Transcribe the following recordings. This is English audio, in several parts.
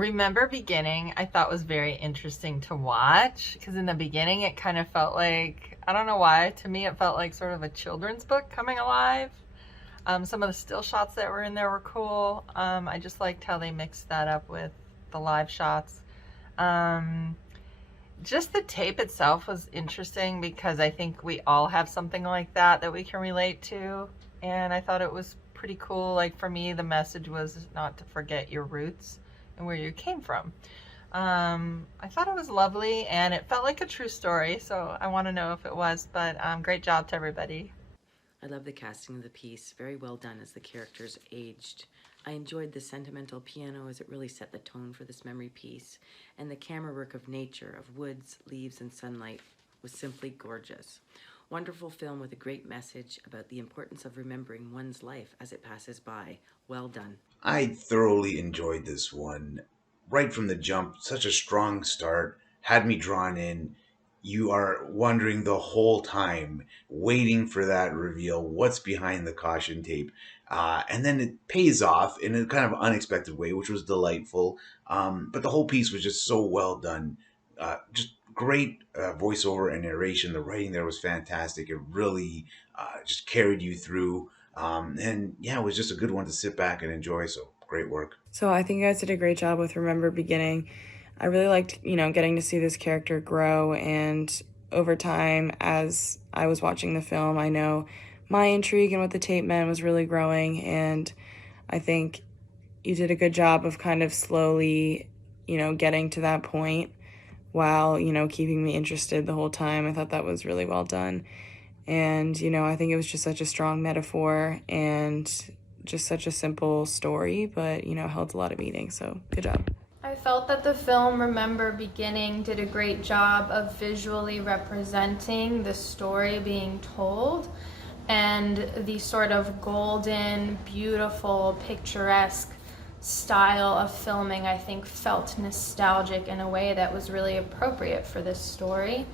Remember Beginning, I thought was very interesting to watch because in the beginning it kind of felt like, I don't know why, to me it felt like sort of a children's book coming alive. Some of the still shots that were in there were cool. I just liked how they mixed that up with the live shots. Um, just the tape itself was interesting because I think we all have something like that that we can relate to. And I thought it was pretty cool. Like for me, the message was not to forget your roots and where you came from. I thought it was lovely and it felt like a true story. So I want to know if it was, but great job to everybody. I love the casting of the piece. Very well done as the characters aged. I enjoyed the sentimental piano as it really set the tone for this memory piece, and the camera work of nature, of woods, leaves, and sunlight was simply gorgeous. Wonderful film with a great message about the importance of remembering one's life as it passes by. Well done. I thoroughly enjoyed this one. Right from the jump, such a strong start, had me drawn in. You are wondering the whole time, waiting for that reveal, what's behind the caution tape. And then it pays off in a kind of unexpected way, which was delightful. But the whole piece was just so well done. Just great voiceover and narration. The writing there was fantastic. It really just carried you through. And yeah, it was just a good one to sit back and enjoy. So great work. So I think you guys did a great job with Remember Beginning. I really liked, getting to see this character grow, and over time as I was watching the film, I know my intrigue in what the tape meant was really growing, and I think you did a good job of kind of slowly, getting to that point while, keeping me interested the whole time. I thought that was really well done. And, I think it was just such a strong metaphor and just such a simple story, but, held a lot of meaning. So good job. I felt that the film Remember Beginning did a great job of visually representing the story being told, and the sort of golden, beautiful, picturesque style of filming I think felt nostalgic in a way that was really appropriate for this story.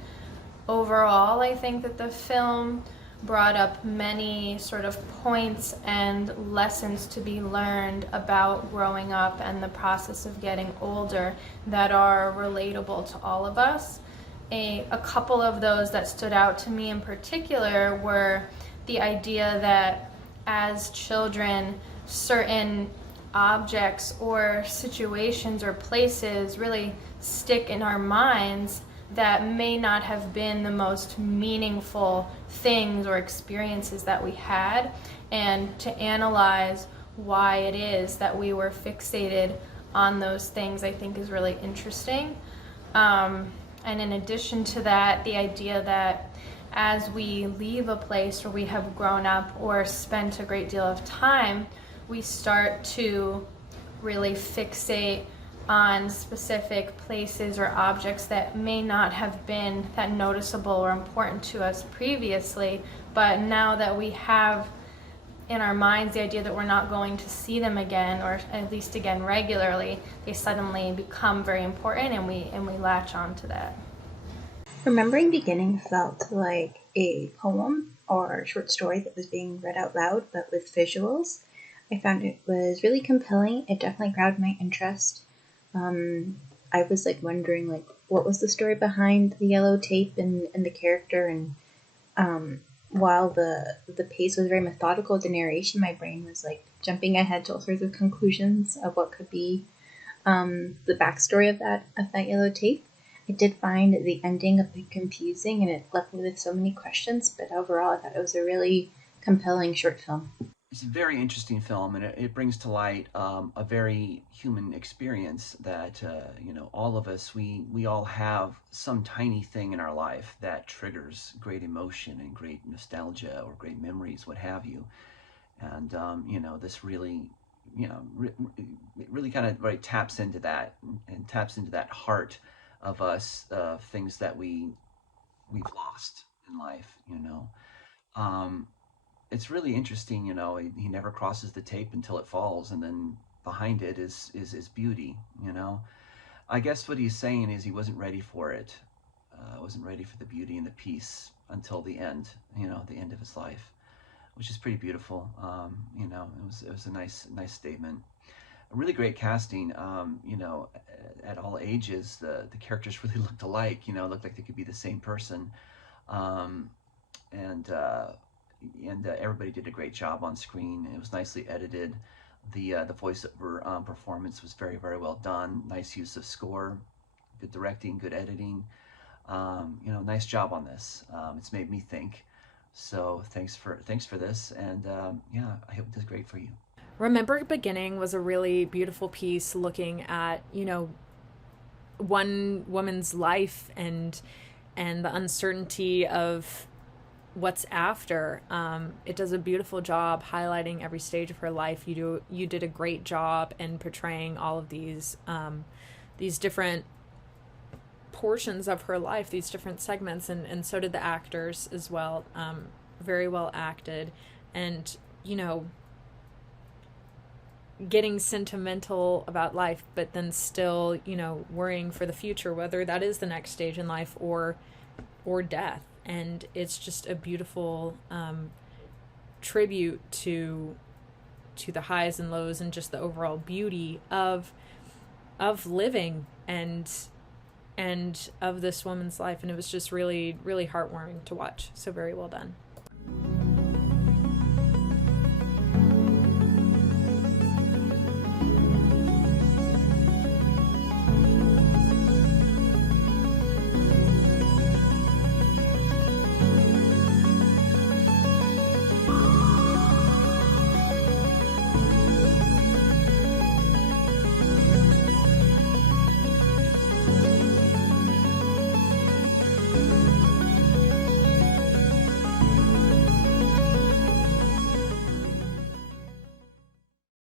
Overall, I think that the film brought up many sort of points and lessons to be learned about growing up and the process of getting older that are relatable to all of us. A couple of those that stood out to me in particular were the idea that as children, certain objects or situations or places really stick in our minds that may not have been the most meaningful things or experiences that we had, and to analyze why it is that we were fixated on those things I think is really interesting. And in addition to that, the idea that as we leave a place where we have grown up or spent a great deal of time, we start to really fixate on specific places or objects that may not have been that noticeable or important to us previously, but now that we have in our minds the idea that we're not going to see them again, or at least again regularly, they suddenly become very important, and we latch on to that. Remembering Beginning felt like a poem or short story that was being read out loud, but with visuals. I found it was really compelling. It definitely grabbed my interest. I was wondering what was the story behind the yellow tape and the character, and while the pace was very methodical, the narration, my brain was jumping ahead to all sorts of conclusions of what could be the backstory of that yellow tape. I did find the ending a bit confusing, and it left me with so many questions, but overall I thought it was a really compelling short film. It's a very interesting film, and it brings to light a very human experience that all of us, we all have some tiny thing in our life that triggers great emotion and great nostalgia or great memories, what have you. And this really it really kind of taps into that, and taps into that heart of us, things that we've lost in life. It's really interesting. He never crosses the tape until it falls, and then behind it is beauty. I guess what he's saying is he wasn't ready for it. Wasn't ready for the beauty and the peace until the end. The end of his life, which is pretty beautiful. It was a nice statement. really great casting. At all ages, the characters really looked alike. Looked like they could be the same person, um, and uh, and everybody did a great job on screen. It was nicely edited. The voiceover performance was very, very well done. Nice use of score, good directing, good editing. Nice job on this. It's made me think. So thanks for this, and yeah, I hope it does great for you. Remember Beginning was a really beautiful piece looking at, one woman's life and the uncertainty of what's after. It does a beautiful job highlighting every stage of her life. You did a great job in portraying all of these different portions of her life, these different segments, and so did the actors as well. Very well acted, and getting sentimental about life, but then still, worrying for the future, whether that is the next stage in life or death. And it's just a beautiful tribute to the highs and lows and just the overall beauty of living and of this woman's life. And it was just really, really heartwarming to watch. So very well done.